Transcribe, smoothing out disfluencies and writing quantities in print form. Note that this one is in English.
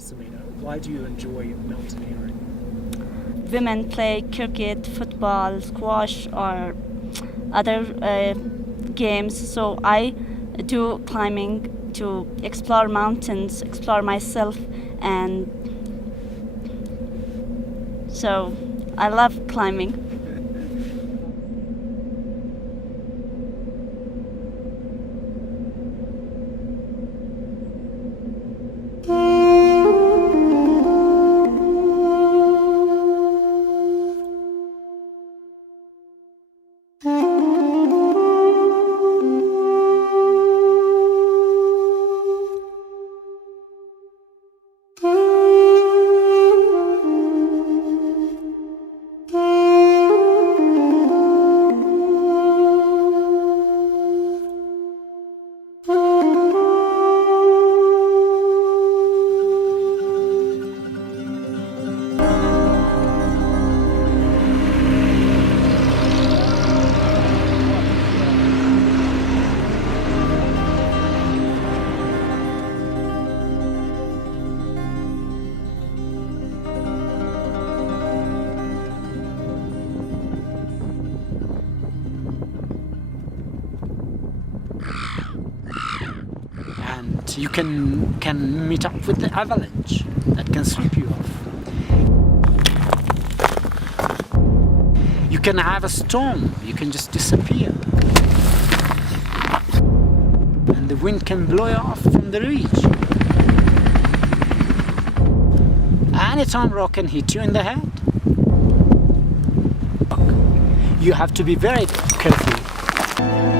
Samina. Why do you enjoy mountaineering? Women play cricket, football, squash, or other games. So I do climbing to explore mountains, explore myself, and so I love climbing. And you can meet up with the avalanche that can sweep you off. You can have a storm, you can just disappear. And the wind can blow you off from the ridge. Anytime rock can hit you in the head. You have to be very careful.